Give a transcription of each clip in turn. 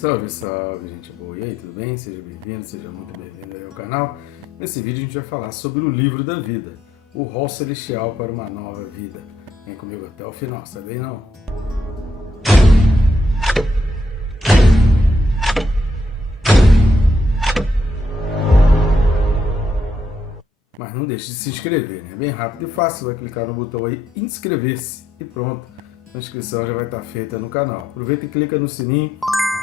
Salve, salve, gente boa! E aí, tudo bem? Seja bem-vindo, seja muito bem-vindo aí ao canal. Nesse vídeo a gente vai falar sobre o livro da vida, o rol celestial para uma nova vida. Vem comigo até o final, sabe aí não? Mas não deixe de se inscrever, né? É bem rápido e fácil, vai clicar no botão aí, inscrever-se e pronto. A inscrição já vai estar feita no canal. Aproveita e clica no sininho,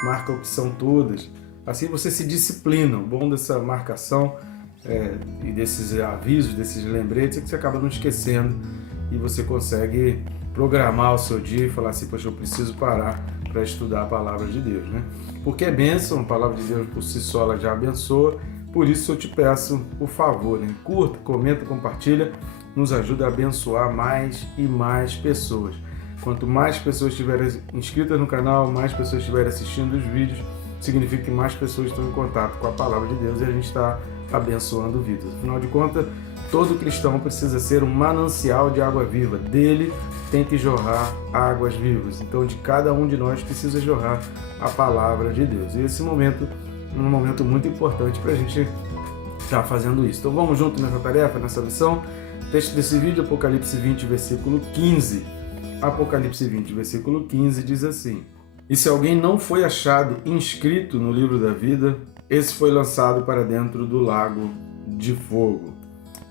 marca a opção todas. Assim você se disciplina. O bom dessa marcação e desses avisos, desses lembretes, é que você acaba não esquecendo e você consegue programar o seu dia e falar assim, poxa, eu preciso parar para estudar a palavra de Deus, né? Porque é bênção, a palavra de Deus por si só ela já abençoa. Por isso eu te peço o favor, né? Curta, comenta, compartilha, nos ajuda a abençoar mais e mais pessoas. Quanto mais pessoas estiverem inscritas no canal, mais pessoas estiverem assistindo os vídeos, significa que mais pessoas estão em contato com a palavra de Deus e a gente está abençoando vidas. Afinal de contas, todo cristão precisa ser um manancial de água viva. Dele tem que jorrar águas vivas. Então, de cada um de nós precisa jorrar a palavra de Deus. E esse momento é um momento muito importante para a gente estar fazendo isso. Então, vamos junto nessa tarefa, nessa missão. Texto desse vídeo, Apocalipse 20, versículo 15. Apocalipse 20, versículo 15 diz assim: E se alguém não foi achado inscrito no livro da vida, esse foi lançado para dentro do lago de fogo.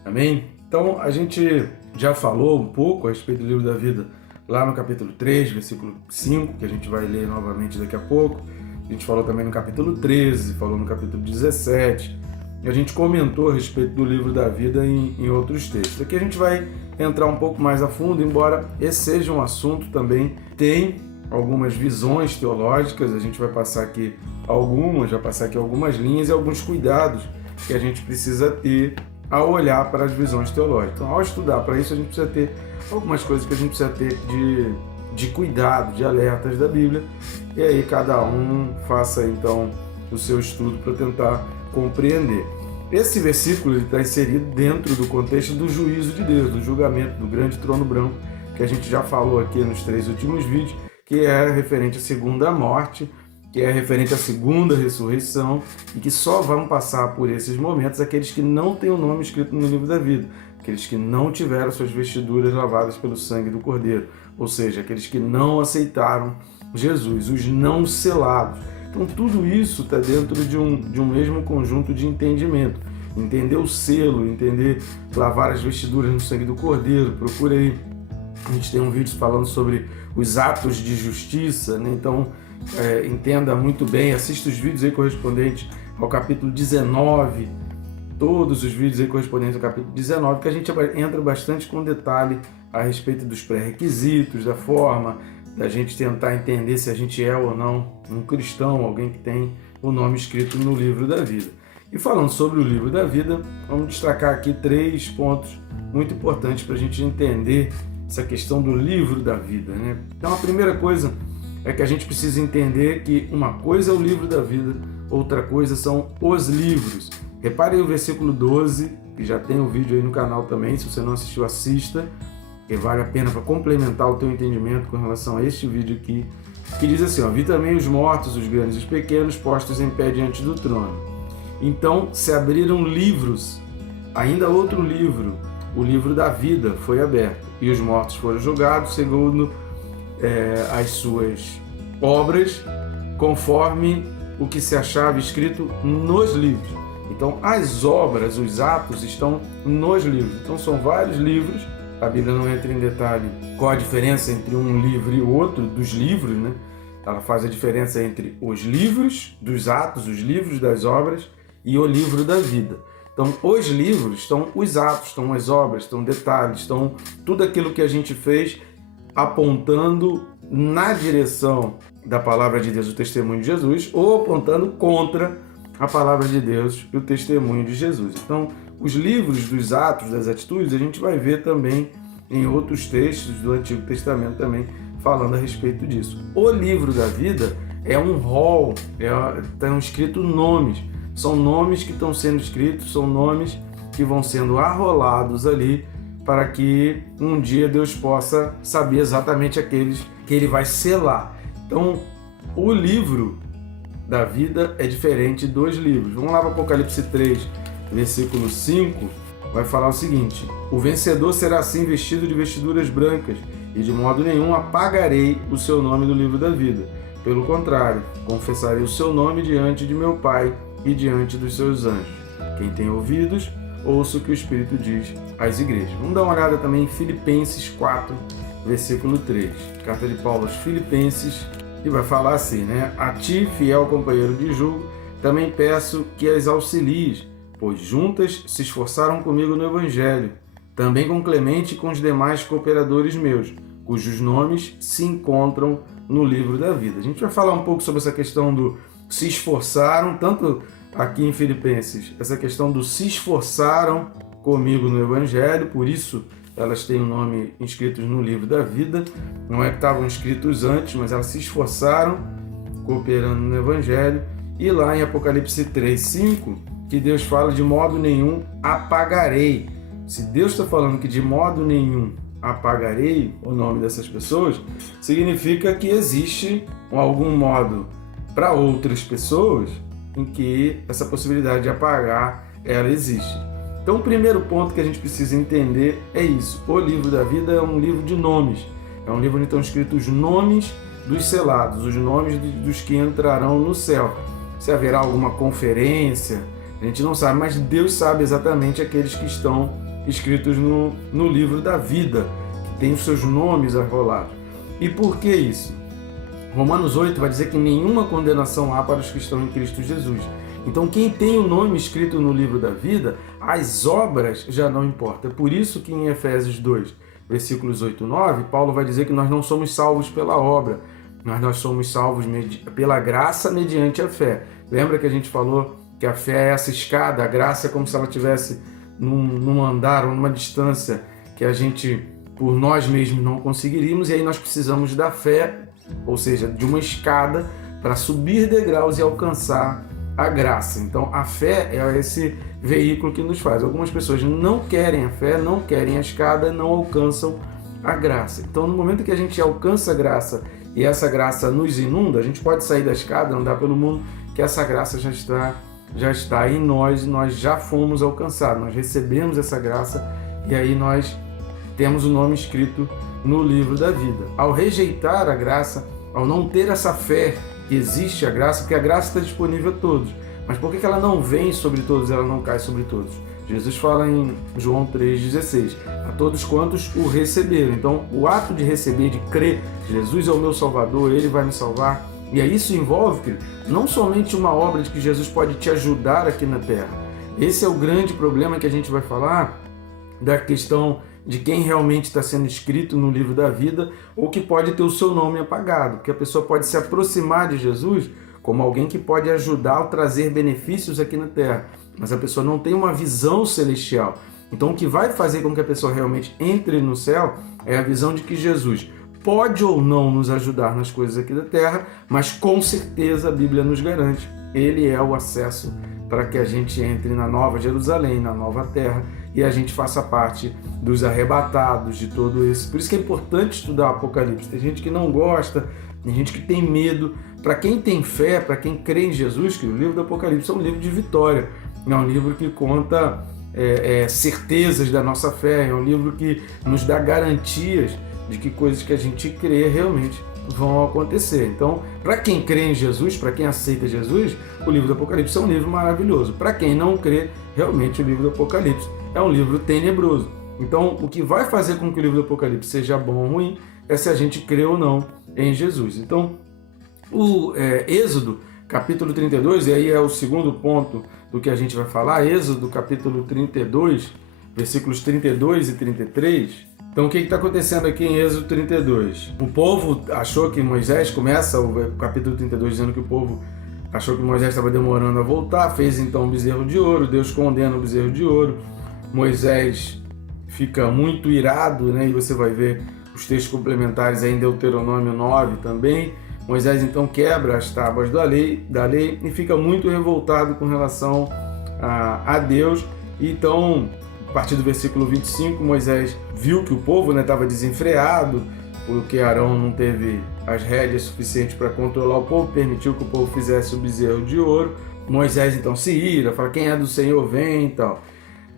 Amém? Então, a gente já falou um pouco a respeito do livro da vida lá no capítulo 3, versículo 5, que a gente vai ler novamente daqui a pouco. A gente falou também no capítulo 13, falou no capítulo 17. E a gente comentou a respeito do livro da vida em outros textos. Aqui a gente vai entrar um pouco mais a fundo, embora esse seja um assunto também, tem algumas visões teológicas, a gente vai passar aqui algumas linhas e alguns cuidados que a gente precisa ter ao olhar para as visões teológicas. Então, ao estudar para isso, a gente precisa ter algumas coisas que a gente precisa ter de cuidado, de alertas da Bíblia, e aí cada um faça então o seu estudo para tentar compreender. Esse versículo está inserido dentro do contexto do juízo de Deus, do julgamento do grande trono branco, que a gente já falou aqui nos 3 últimos vídeos, que é referente à segunda morte, que é referente à segunda ressurreição, e que só vão passar por esses momentos aqueles que não têm o nome escrito no livro da vida, aqueles que não tiveram suas vestiduras lavadas pelo sangue do Cordeiro, ou seja, aqueles que não aceitaram Jesus, os não selados. Então tudo isso está dentro de um mesmo conjunto de entendimento. Entender o selo, entender lavar as vestiduras no sangue do Cordeiro. Procura aí, a gente tem um vídeo falando sobre os atos de justiça, né? Então entenda muito bem, assista os vídeos aí correspondentes ao capítulo 19, todos os vídeos aí correspondentes ao capítulo 19, que a gente entra bastante com detalhe a respeito dos pré-requisitos, da forma da gente tentar entender se a gente é ou não um cristão, alguém que tem o nome escrito no livro da vida. E falando sobre o livro da vida, vamos destacar aqui 3 pontos muito importantes para a gente entender essa questão do livro da vida, né? Então a primeira coisa é que a gente precisa entender que uma coisa é o livro da vida, outra coisa são os livros. Repare aí o versículo 12, que já tem o vídeo aí no canal também, se você não assistiu, assista, que vale a pena para complementar o teu entendimento com relação a este vídeo aqui, que diz assim, ó, vi também os mortos, os grandes e os pequenos, postos em pé diante do trono. Então se abriram livros, ainda outro livro, o livro da vida foi aberto, e os mortos foram julgados segundo as suas obras, conforme o que se achava escrito nos livros. Então as obras, os atos estão nos livros. Então são vários livros. A Bíblia não entra em detalhe qual a diferença entre um livro e o outro, dos livros, né? Ela faz a diferença entre os livros dos atos, os livros das obras e o livro da vida. Então, os livros estão os atos, estão as obras, estão detalhes, estão tudo aquilo que a gente fez apontando na direção da palavra de Deus, o testemunho de Jesus, ou apontando contra a palavra de Deus e o testemunho de Jesus. Então, os livros dos atos, das atitudes, a gente vai ver também em outros textos do Antigo Testamento também falando a respeito disso. O livro da vida é um rol, estão escritos nomes, são nomes que estão sendo escritos, são nomes que vão sendo arrolados ali para que um dia Deus possa saber exatamente aqueles que Ele vai selar. Então, o livro da vida é diferente dos livros. Vamos lá para Apocalipse 3, versículo 5, vai falar o seguinte: o vencedor será assim vestido de vestiduras brancas, e de modo nenhum apagarei o seu nome do livro da vida. Pelo contrário, confessarei o seu nome diante de meu Pai e diante dos seus anjos. Quem tem ouvidos, ouça o que o Espírito diz às igrejas. Vamos dar uma olhada também em Filipenses 4, versículo 3. Carta de Paulo aos Filipenses, e vai falar assim, né? A ti, fiel companheiro de julgo, também peço que as auxilies, pois juntas se esforçaram comigo no Evangelho, também com Clemente e com os demais cooperadores meus, cujos nomes se encontram no livro da vida. A gente vai falar um pouco sobre essa questão do se esforçaram, tanto aqui em Filipenses, essa questão do se esforçaram comigo no Evangelho, por isso elas têm o nome inscritos no livro da vida, não é que estavam inscritos antes, mas elas se esforçaram cooperando no Evangelho. E lá em Apocalipse 3, 5, que Deus fala de modo nenhum apagarei. Se Deus está falando que de modo nenhum apagarei o nome dessas pessoas, significa que existe algum modo para outras pessoas em que essa possibilidade de apagar ela existe. Então o primeiro ponto que a gente precisa entender é isso. O livro da vida é um livro de nomes. É um livro onde estão escritos os nomes dos selados, os nomes dos que entrarão no céu. Se haverá alguma conferência, a gente não sabe, mas Deus sabe exatamente aqueles que estão escritos no livro da vida, que tem os seus nomes arrolados. E por que isso? Romanos 8 vai dizer que nenhuma condenação há para os que estão em Cristo Jesus. Então quem tem o nome escrito no livro da vida, as obras já não importam. É por isso que em Efésios 2, versículos 8 e 9, Paulo vai dizer que nós não somos salvos pela obra, mas nós somos salvos pela graça mediante a fé. Lembra que a gente falou que a fé é essa escada, a graça é como se ela estivesse num andar ou numa distância que a gente, por nós mesmos, não conseguiríamos, e aí nós precisamos da fé, ou seja, de uma escada para subir degraus e alcançar a graça. Então a fé é esse veículo que nos faz. Algumas pessoas não querem a fé, não querem a escada, não alcançam a graça. Então no momento que a gente alcança a graça e essa graça nos inunda, a gente pode sair da escada, andar pelo mundo, que essa graça já está em nós e nós já fomos alcançados, nós recebemos essa graça e aí nós temos o nome escrito no livro da vida. Ao rejeitar a graça, ao não ter essa fé que existe a graça, porque a graça está disponível a todos, mas por que ela não vem sobre todos, ela não cai sobre todos? Jesus fala em João 3,16, a todos quantos o receberam. Então o ato de receber, de crer, Jesus é o meu Salvador, Ele vai me salvar, e aí isso envolve, querido, não somente uma obra de que Jesus pode te ajudar aqui na terra. Esse é o grande problema que a gente vai falar da questão de quem realmente está sendo escrito no livro da vida ou que pode ter o seu nome apagado, porque a pessoa pode se aproximar de Jesus como alguém que pode ajudar a trazer benefícios aqui na terra, mas a pessoa não tem uma visão celestial. Então o que vai fazer com que a pessoa realmente entre no céu é a visão de que Jesus pode ou não nos ajudar nas coisas aqui da terra, mas com certeza a Bíblia nos garante, Ele é o acesso para que a gente entre na Nova Jerusalém, na Nova Terra, e a gente faça parte dos arrebatados de todo isso. Por isso que é importante estudar o Apocalipse. Tem gente que não gosta, tem gente que tem medo. Para quem tem fé, para quem crê em Jesus, que o livro do Apocalipse é um livro de vitória, é um livro que conta certezas da nossa fé, é um livro que nos dá garantias de que coisas que a gente crê realmente vão acontecer. Então, para quem crê em Jesus, para quem aceita Jesus, o livro do Apocalipse é um livro maravilhoso. Para quem não crê, realmente o livro do Apocalipse é um livro tenebroso. Então, o que vai fazer com que o livro do Apocalipse seja bom ou ruim é se a gente crê ou não em Jesus. Então, o Êxodo, capítulo 32, e aí é o segundo ponto do que a gente vai falar, Êxodo, capítulo 32, versículos 32 e 33. Então, o que está acontecendo aqui em Êxodo 32? O povo achou que Moisés, começa o capítulo 32 dizendo que o povo achou que Moisés estava demorando a voltar, fez então um bezerro de ouro, Deus condena o bezerro de ouro, Moisés fica muito irado, né? E você vai ver os textos complementares aí em Deuteronômio 9 também. Moisés então quebra as tábuas da lei e fica muito revoltado com relação a Deus. Então, a partir do versículo 25, Moisés viu que o povo estava desenfreado, porque Arão não teve as rédeas suficientes para controlar o povo, permitiu que o povo fizesse o bezerro de ouro. Moisés então se ira, fala: quem é do Senhor vem e tal.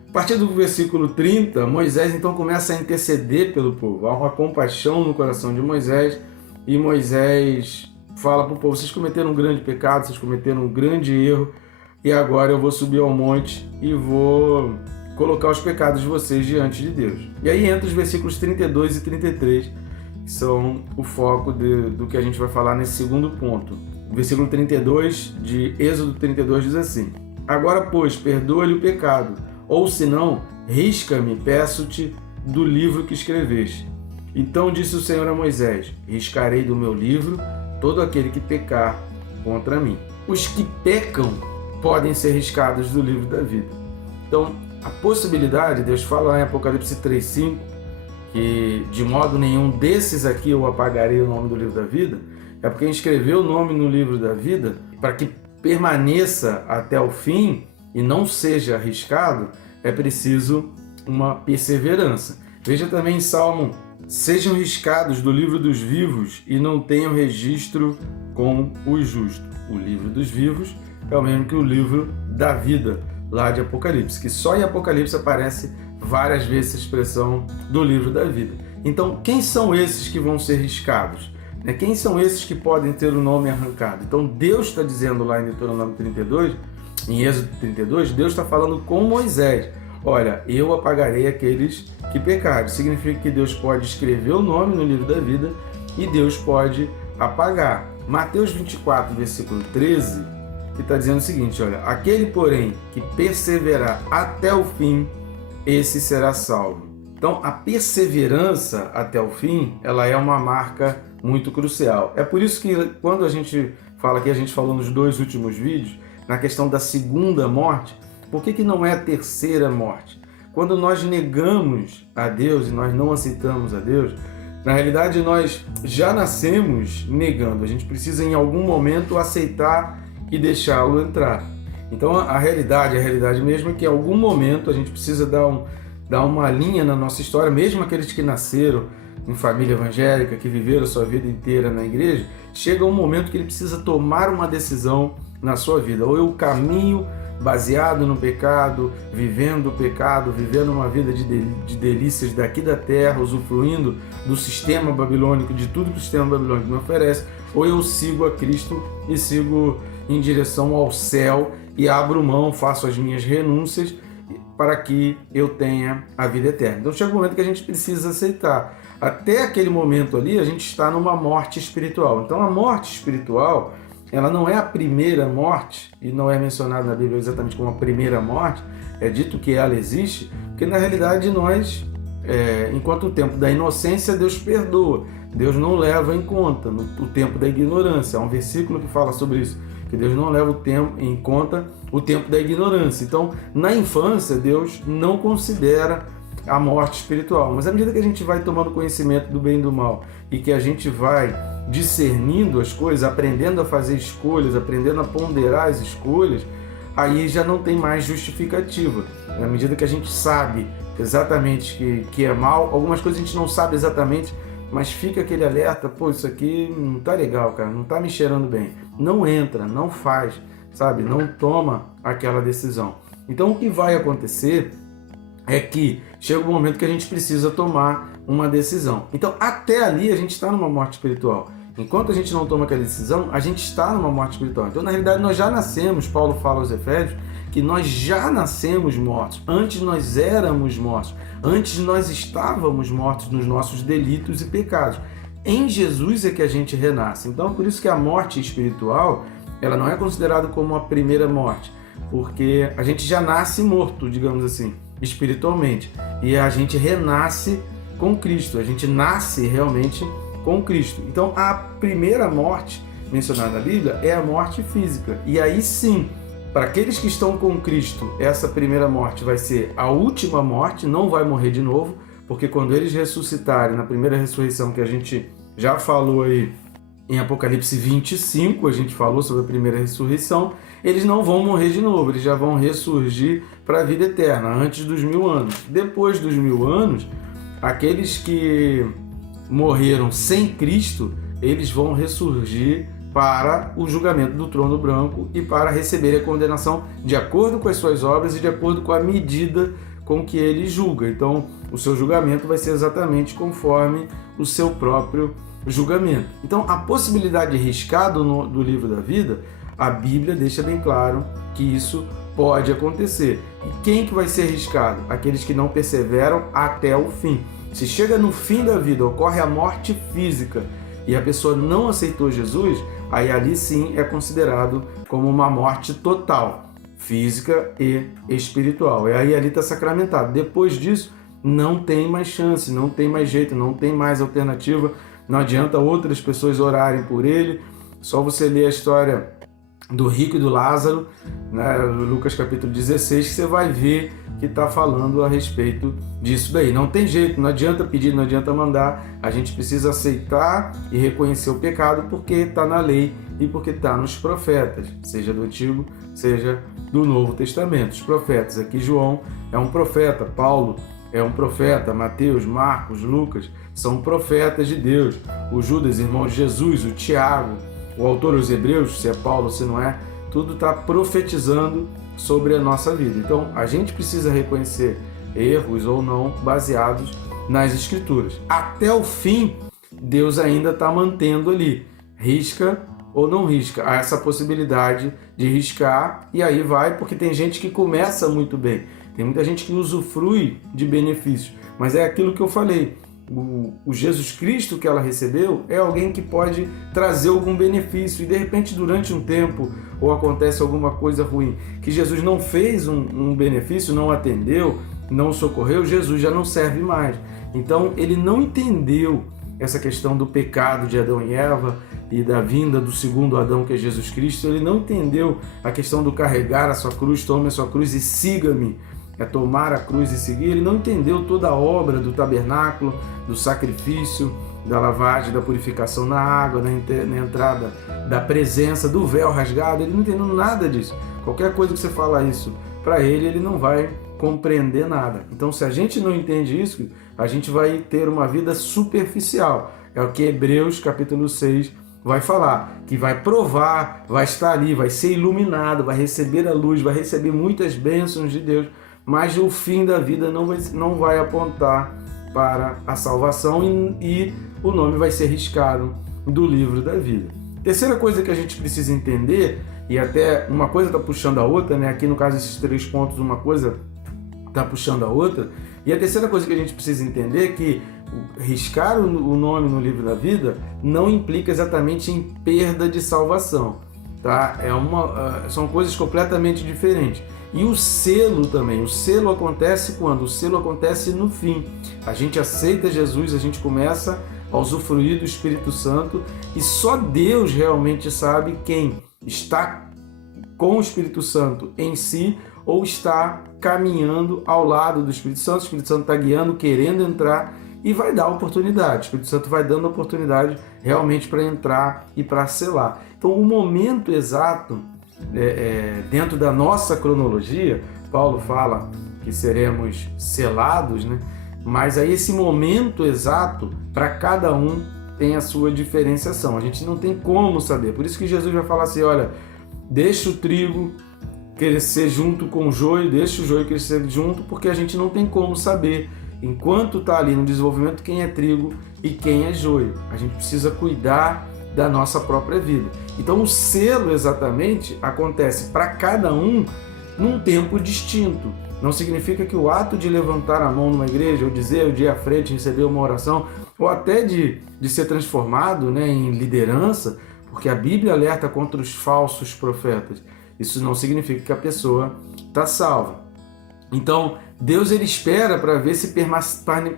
A partir do versículo 30, Moisés então começa a interceder pelo povo. Há uma compaixão no coração de Moisés, e Moisés fala para o povo: vocês cometeram um grande pecado, vocês cometeram um grande erro, e agora eu vou subir ao monte e vou colocar os pecados de vocês diante de Deus. E aí entra os versículos 32 e 33, que são o foco do que a gente vai falar nesse segundo ponto. O versículo 32 de Êxodo 32 diz assim: agora, pois, perdoa-lhe o pecado, ou senão, risca-me, peço-te, do livro que escreveste. Então disse o Senhor a Moisés: riscarei do meu livro todo aquele que pecar contra mim. Os que pecam podem ser riscados do livro da vida. Então, a possibilidade, Deus fala lá em Apocalipse 3:5, que de modo nenhum desses aqui eu apagarei o nome do livro da vida, é porque escreveu o nome no livro da vida para que permaneça até o fim e não seja arriscado, é preciso uma perseverança. Veja também em Salmo: sejam riscados do livro dos vivos e não tenham registro com os justos. O livro dos vivos é o mesmo que o livro da vida, lá de Apocalipse, que só em Apocalipse aparece várias vezes a expressão do livro da vida. Então, quem são esses que vão ser riscados? Quem são esses que podem ter o nome arrancado? Então, Deus está dizendo lá em Deuteronômio 32, em Êxodo 32, Deus está falando com Moisés: olha, eu apagarei aqueles que pecarem. Significa que Deus pode escrever o nome no livro da vida e Deus pode apagar. Mateus 24, versículo 13, que está dizendo o seguinte: olha, aquele, porém, que perseverar até o fim, esse será salvo. Então, a perseverança até o fim, ela é uma marca muito crucial. É por isso que quando a gente fala aqui, a gente falou nos 2 últimos vídeos, na questão da segunda morte, por que não é a terceira morte? Quando nós negamos a Deus e nós não aceitamos a Deus, na realidade nós já nascemos negando. A gente precisa em algum momento aceitar e deixá-lo entrar. Então a realidade mesmo é que em algum momento a gente precisa dar uma linha na nossa história, mesmo aqueles que nasceram em família evangélica, que viveram a sua vida inteira na igreja, chega um momento que ele precisa tomar uma decisão na sua vida. Ou eu caminho baseado no pecado, vivendo o pecado, vivendo uma vida de delícias daqui da terra, usufruindo do sistema babilônico, de tudo que o sistema babilônico me oferece, ou eu sigo a Cristo e sigo em direção ao céu e abro mão, faço as minhas renúncias para que eu tenha a vida eterna. Então chega um momento que a gente precisa aceitar. Até aquele momento ali, a gente está numa morte espiritual. Então a morte espiritual, ela não é a primeira morte, e não é mencionada na Bíblia exatamente como a primeira morte, é dito que ela existe, porque na realidade nós, enquanto o tempo da inocência, Deus perdoa. Deus não leva em conta o tempo da ignorância. Há um versículo que fala sobre isso, que Deus não leva em conta o tempo da ignorância. Então, na infância, Deus não considera a morte espiritual. Mas à medida que a gente vai tomando conhecimento do bem e do mal e que a gente vai discernindo as coisas, aprendendo a fazer escolhas, aprendendo a ponderar as escolhas, aí já não tem mais justificativa. Na medida que a gente sabe exatamente que é mal, algumas coisas a gente não sabe exatamente, mas fica aquele alerta: pô, isso aqui não tá legal, cara, não tá me cheirando bem. Não entra, não faz, sabe? Não toma aquela decisão. Então o que vai acontecer é que chega um momento que a gente precisa tomar uma decisão. Então até ali a gente está numa morte espiritual. Enquanto a gente não toma aquela decisão, a gente está numa morte espiritual. Então na realidade nós já nascemos, Paulo fala aos Efésios, que nós já nascemos mortos. Antes nós éramos mortos. Antes nós estávamos mortos nos nossos delitos e pecados. Em Jesus é que a gente renasce. Então, por isso que a morte espiritual, ela não é considerada como a primeira morte, porque a gente já nasce morto, digamos assim, espiritualmente, e a gente renasce com Cristo. A gente nasce realmente com Cristo. Então, a primeira morte mencionada na Bíblia é a morte física. E aí sim, para aqueles que estão com Cristo, essa primeira morte vai ser a última morte, não vai morrer de novo, porque quando eles ressuscitarem na primeira ressurreição, que a gente já falou aí em Apocalipse 25, a gente falou sobre a primeira ressurreição, eles não vão morrer de novo, eles já vão ressurgir para a vida eterna, antes dos 1000 anos. Depois dos 1000 anos, aqueles que morreram sem Cristo, eles vão ressurgir para o julgamento do trono branco e para receber a condenação de acordo com as suas obras e de acordo com a medida com que ele julga. Então, o seu julgamento vai ser exatamente conforme o seu próprio julgamento. Então, a possibilidade de riscar do livro da vida, a Bíblia deixa bem claro que isso pode acontecer. E quem que vai ser riscado? Aqueles que não perseveram até o fim. Se chega no fim da vida, ocorre a morte física e a pessoa não aceitou Jesus, aí ali sim é considerado como uma morte total, física e espiritual. E aí ali está sacramentado. Depois disso, não tem mais chance, não tem mais jeito, não tem mais alternativa. Não adianta outras pessoas orarem por ele. Só você ler a história do rico e do Lázaro, né, Lucas capítulo 16, que você vai ver que está falando a respeito disso daí. Não tem jeito, não adianta pedir, não adianta mandar. A gente precisa aceitar e reconhecer o pecado porque está na lei e porque está nos profetas, seja do Antigo, seja do Novo Testamento. Os profetas, aqui João é um profeta, Paulo é um profeta, Mateus, Marcos, Lucas são profetas de Deus. O Judas, irmão de Jesus, o Tiago, o autor aos Hebreus, se é Paulo, se não é, tudo está profetizando sobre a nossa vida. Então, a gente precisa reconhecer erros ou não baseados nas Escrituras. Até o fim, Deus ainda está mantendo ali, risca ou não risca. Há essa possibilidade de riscar e aí vai, porque tem gente que começa muito bem. Tem muita gente que usufrui de benefícios, mas é aquilo que eu falei. O Jesus Cristo que ela recebeu é alguém que pode trazer algum benefício e de repente durante um tempo ou acontece alguma coisa ruim que Jesus não fez um benefício, não atendeu, não socorreu, Jesus já não serve mais. Então ele não entendeu essa questão do pecado de Adão e Eva e da vinda do segundo Adão, que é Jesus Cristo. Ele não entendeu a questão do carregar a sua cruz, tome a sua cruz e siga-me. É tomar a cruz e seguir. Ele não entendeu toda a obra do tabernáculo, do sacrifício, da lavagem, da purificação na água, na entrada da presença, do véu rasgado. Ele não entendeu nada disso. Qualquer coisa que você fala isso para ele, ele não vai compreender nada. Então, se a gente não entende isso, a gente vai ter uma vida superficial. É o que Hebreus capítulo 6 vai falar, que vai provar, vai estar ali, vai ser iluminado, vai receber a luz, vai receber muitas bênçãos de Deus, mas o fim da vida não vai apontar para a salvação e o nome vai ser riscado do livro da vida. Terceira coisa que a gente precisa entender, e até uma coisa está puxando a outra, né? Aqui no caso esses 3 pontos, uma coisa está puxando a outra, e a terceira coisa que a gente precisa entender é que riscar o nome no livro da vida não implica exatamente em perda de salvação, tá? São coisas completamente diferentes. E o selo também, o selo acontece quando? O selo acontece no fim. A gente aceita Jesus, a gente começa a usufruir do Espírito Santo e só Deus realmente sabe quem está com o Espírito Santo em si ou está caminhando ao lado do Espírito Santo. O Espírito Santo está guiando, querendo entrar e vai dar oportunidade. O Espírito Santo vai dando oportunidade realmente para entrar e para selar. Então o momento exato dentro da nossa cronologia, Paulo fala que seremos selados, né? Mas aí esse momento exato, para cada um, tem a sua diferenciação. A gente não tem como saber. Por isso que Jesus vai falar assim, olha, deixa o trigo crescer junto com o joio, deixa o joio crescer junto, porque a gente não tem como saber, enquanto está ali no desenvolvimento, quem é trigo e quem é joio. A gente precisa cuidar da nossa própria vida. Então o selo exatamente acontece para cada um num tempo distinto. Não significa que o ato de levantar a mão numa igreja, ou dizer o dia à frente, receber uma oração, ou até de ser transformado, né, em liderança, porque a Bíblia alerta contra os falsos profetas. Isso não significa que a pessoa está salva. Então Deus ele espera para ver se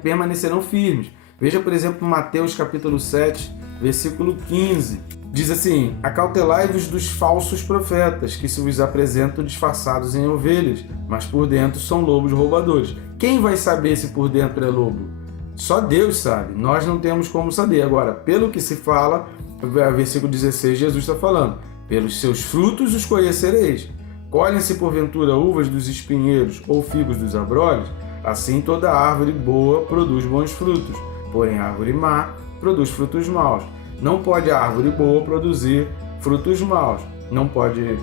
permanecerão firmes. Veja, por exemplo, Mateus capítulo 7, versículo 15. Diz assim, acautelai-vos dos falsos profetas, que se vos apresentam disfarçados em ovelhas, mas por dentro são lobos roubadores. Quem vai saber se por dentro é lobo? Só Deus sabe, nós não temos como saber. Agora, pelo que se fala, versículo 16, Jesus está falando, pelos seus frutos os conhecereis. Colhem-se porventura uvas dos espinheiros ou figos dos abrolhos? Assim toda árvore boa produz bons frutos, porém a árvore má produz frutos maus. Não pode a árvore boa produzir frutos maus. Não pode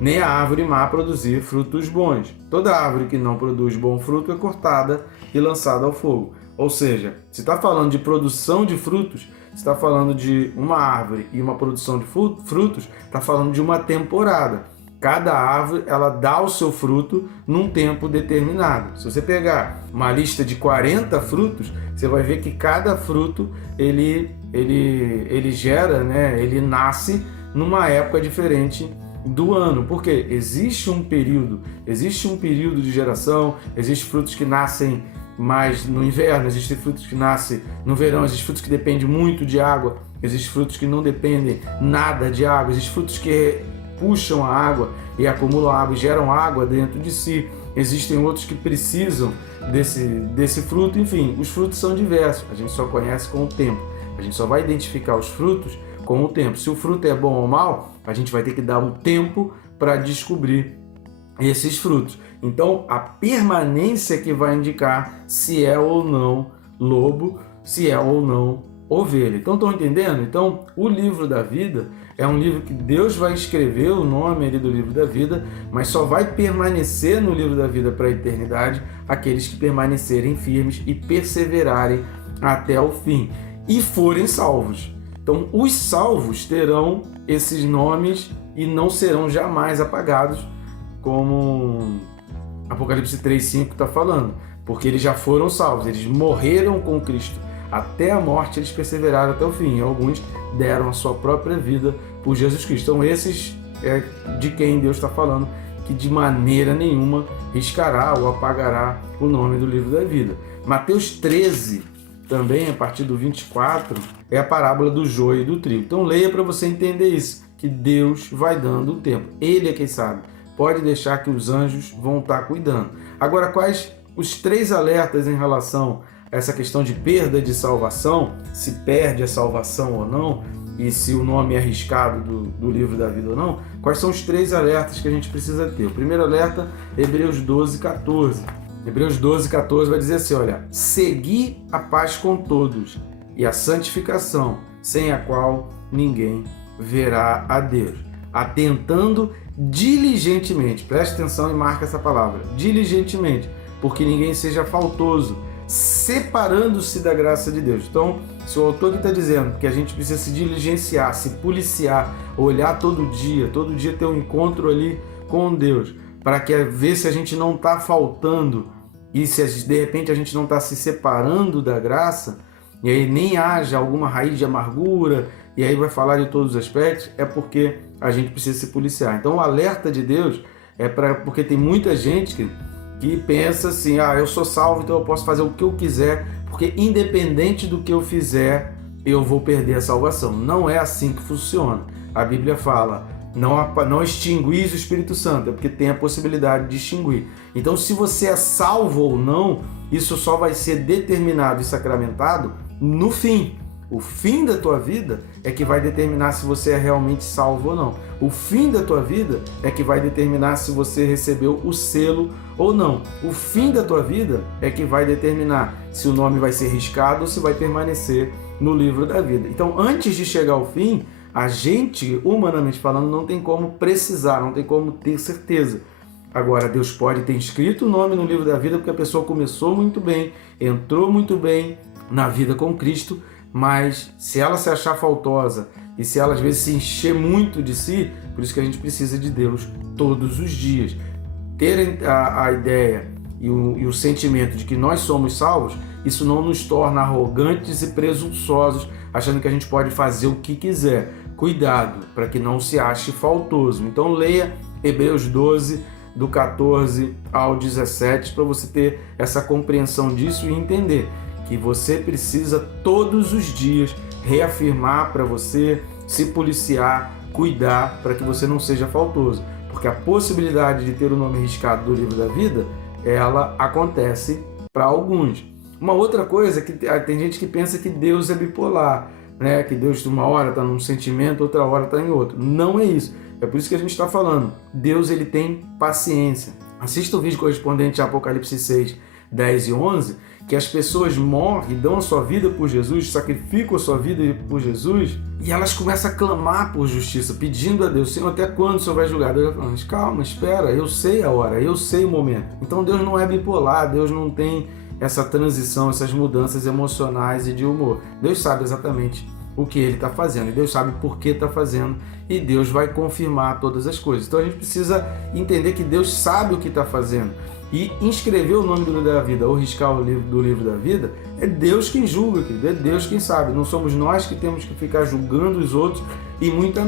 nem a árvore má produzir frutos bons. Toda árvore que não produz bom fruto é cortada e lançada ao fogo. Ou seja, se está falando de produção de frutos, se está falando de uma árvore e uma produção de frutos, está falando de uma temporada. Cada árvore, ela dá o seu fruto num tempo determinado. Se você pegar uma lista de 40 frutos, você vai ver que cada fruto, ele gera, né? Ele nasce numa época diferente do ano. Porque existe um período de geração, existem frutos que nascem mais no inverno, existem frutos que nascem no verão, existem frutos que dependem muito de água, existem frutos que não dependem nada de água, existem frutos que puxam a água e acumulam água e geram água dentro de si. Existem outros que precisam desse fruto. Enfim, os frutos são diversos. A gente só conhece com o tempo. A gente só vai identificar os frutos com o tempo. Se o fruto é bom ou mau, a gente vai ter que dar um tempo para descobrir esses frutos. Então, a permanência que vai indicar se é ou não lobo, se é ou não ovelha. Então, estão entendendo? Então, o livro da vida é um livro que Deus vai escrever o nome ali do livro da vida, mas só vai permanecer no livro da vida para a eternidade aqueles que permanecerem firmes e perseverarem até o fim e forem salvos. Então, os salvos terão esses nomes e não serão jamais apagados, como Apocalipse 3:5 está falando, porque eles já foram salvos, eles morreram com Cristo. Até a morte eles perseveraram até o fim. E alguns deram a sua própria vida por Jesus Cristo. Então esses é de quem Deus está falando, que de maneira nenhuma riscará ou apagará o nome do livro da vida. Mateus 13, também a partir do 24, é a parábola do joio e do trigo. Então leia para você entender isso, que Deus vai dando o tempo. Ele é quem sabe. Pode deixar que os anjos vão estar cuidando. Agora, quais os 3 alertas em relação essa questão de perda de salvação, se perde a salvação ou não, e se o nome é arriscado do livro da vida ou não? Quais são os 3 alertas que a gente precisa ter? O primeiro alerta, Hebreus 12:14. Hebreus 12:14 vai dizer assim, olha, segui a paz com todos e a santificação, sem a qual ninguém verá a Deus. Atentando diligentemente, preste atenção e marca essa palavra, diligentemente, porque ninguém seja faltoso, separando-se da graça de Deus. Então, se o autor que está dizendo que a gente precisa se diligenciar, se policiar, olhar todo dia ter um encontro ali com Deus, para que ver se a gente não está faltando e se de repente a gente não está se separando da graça, e aí nem haja alguma raiz de amargura, e aí vai falar de todos os aspectos, é porque a gente precisa se policiar. Então o alerta de Deus é porque tem muita gente que pensa assim, eu sou salvo, então eu posso fazer o que eu quiser, porque independente do que eu fizer, eu vou perder a salvação. Não é assim que funciona. A Bíblia fala, não extinguis o Espírito Santo, é porque tem a possibilidade de extinguir. Então, se você é salvo ou não, isso só vai ser determinado e sacramentado no fim. O fim da tua vida é que vai determinar se você é realmente salvo ou não. O fim da tua vida é que vai determinar se você recebeu o selo ou não. O fim da tua vida é que vai determinar se o nome vai ser riscado ou se vai permanecer no livro da vida. Então, antes de chegar ao fim, a gente, humanamente falando, não tem como precisar, não tem como ter certeza. Agora, Deus pode ter escrito o nome no livro da vida porque a pessoa começou muito bem, entrou muito bem na vida com Cristo, mas se ela se achar faltosa e se ela às vezes se encher muito de si, por isso que a gente precisa de Deus todos os dias. Ter a ideia e o sentimento de que nós somos salvos, isso não nos torna arrogantes e presunçosos, achando que a gente pode fazer o que quiser. Cuidado, para que não se ache faltoso. Então leia Hebreus 12, do 14 ao 17, para você ter essa compreensão disso e entender que você precisa todos os dias reafirmar para você, se policiar, cuidar para que você não seja faltoso. Porque a possibilidade de ter o nome riscado do livro da vida, ela acontece para alguns. Uma outra coisa é que tem gente que pensa que Deus é bipolar, né? Que Deus uma hora está num sentimento, outra hora está em outro. Não é isso. É por isso que a gente está falando. Deus, ele tem paciência. Assista o vídeo correspondente a Apocalipse 6, 10 e 11, que as pessoas morrem, dão a sua vida por Jesus, sacrificam a sua vida por Jesus, e elas começam a clamar por justiça, pedindo a Deus: Senhor, até quando o Senhor vai julgar? Deus fala: mas calma, espera, eu sei a hora, eu sei o momento. Então Deus não é bipolar, Deus não tem essa transição, essas mudanças emocionais e de humor. Deus sabe exatamente o que Ele está fazendo, e Deus sabe por que está fazendo, e Deus vai confirmar todas as coisas. Então a gente precisa entender que Deus sabe o que está fazendo, e inscrever o nome do livro da vida ou riscar o livro do livro da vida, é Deus quem julga, querido, é Deus quem sabe. Não somos nós que temos que ficar julgando os outros, e muito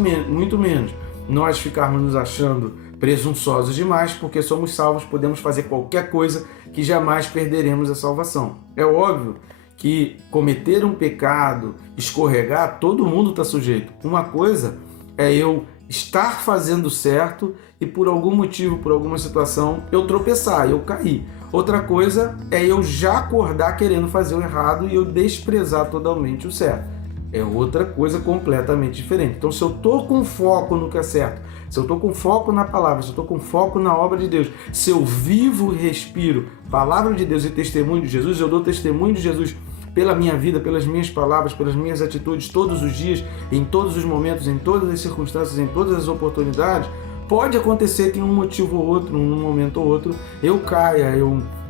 menos nós ficarmos nos achando presunçosos demais, porque somos salvos, podemos fazer qualquer coisa que jamais perderemos a salvação. É óbvio que cometer um pecado, escorregar, todo mundo está sujeito. Uma coisa é eu estar fazendo certo e por algum motivo, por alguma situação, eu tropeçar, eu cair. Outra coisa é eu já acordar querendo fazer o errado e eu desprezar totalmente o certo. É outra coisa completamente diferente. Então, se eu estou com foco no que é certo, se eu estou com foco na palavra, se eu estou com foco na obra de Deus, se eu vivo e respiro palavra de Deus e testemunho de Jesus, eu dou testemunho de Jesus pela minha vida, pelas minhas palavras, pelas minhas atitudes todos os dias, em todos os momentos, em todas as circunstâncias, em todas as oportunidades, pode acontecer que em um motivo ou outro, num momento ou outro, eu caia,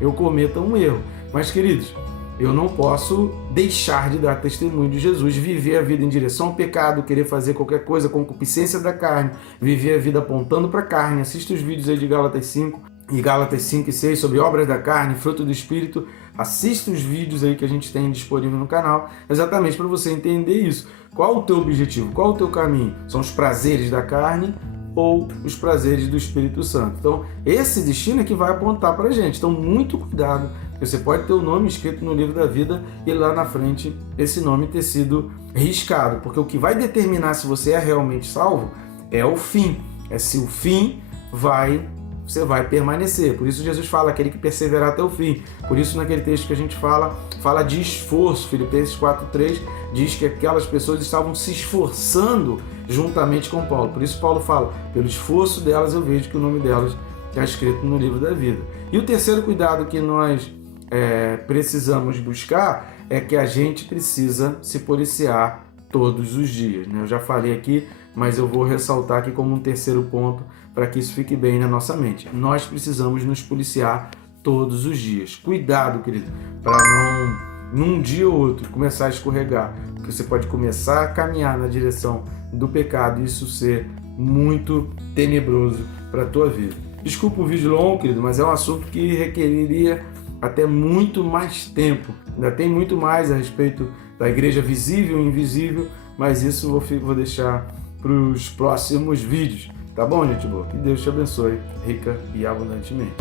eu cometa um erro. Mas, queridos, eu não posso deixar de dar testemunho de Jesus, viver a vida em direção ao pecado, querer fazer qualquer coisa, concupiscência da carne, viver a vida apontando para a carne. Assista os vídeos aí de Gálatas 5 e Gálatas 5 e 6 sobre obras da carne, fruto do Espírito. Assista os vídeos aí que a gente tem disponível no canal, exatamente para você entender isso. Qual o teu objetivo? Qual o teu caminho? São os prazeres da carne ou os prazeres do Espírito Santo? Então, esse destino é que vai apontar para a gente. Então, muito cuidado. Você pode ter o nome escrito no livro da vida e lá na frente esse nome ter sido riscado, porque o que vai determinar se você é realmente salvo é o fim, é se o fim você vai permanecer. Por isso Jesus fala, aquele que perseverar até o fim. Por isso naquele texto que a gente fala de esforço. Filipenses 4:3 diz que aquelas pessoas estavam se esforçando juntamente com Paulo. Por isso Paulo fala, pelo esforço delas eu vejo que o nome delas está escrito no livro da vida. E o terceiro cuidado que nós precisamos buscar é que a gente precisa se policiar todos os dias, né? Eu já falei aqui, mas eu vou ressaltar aqui como um terceiro ponto para que isso fique bem na nossa mente. Nós precisamos nos policiar todos os dias. Cuidado, querido, para não, num dia ou outro, começar a escorregar, porque você pode começar a caminhar na direção do pecado e isso ser muito tenebroso para a tua vida. Desculpa o vídeo longo, querido, mas é um assunto que requeriria até muito mais tempo. Ainda tem muito mais a respeito da igreja visível e invisível, mas isso eu vou deixar para os próximos vídeos. Tá bom, gente boa? Que Deus te abençoe rica e abundantemente.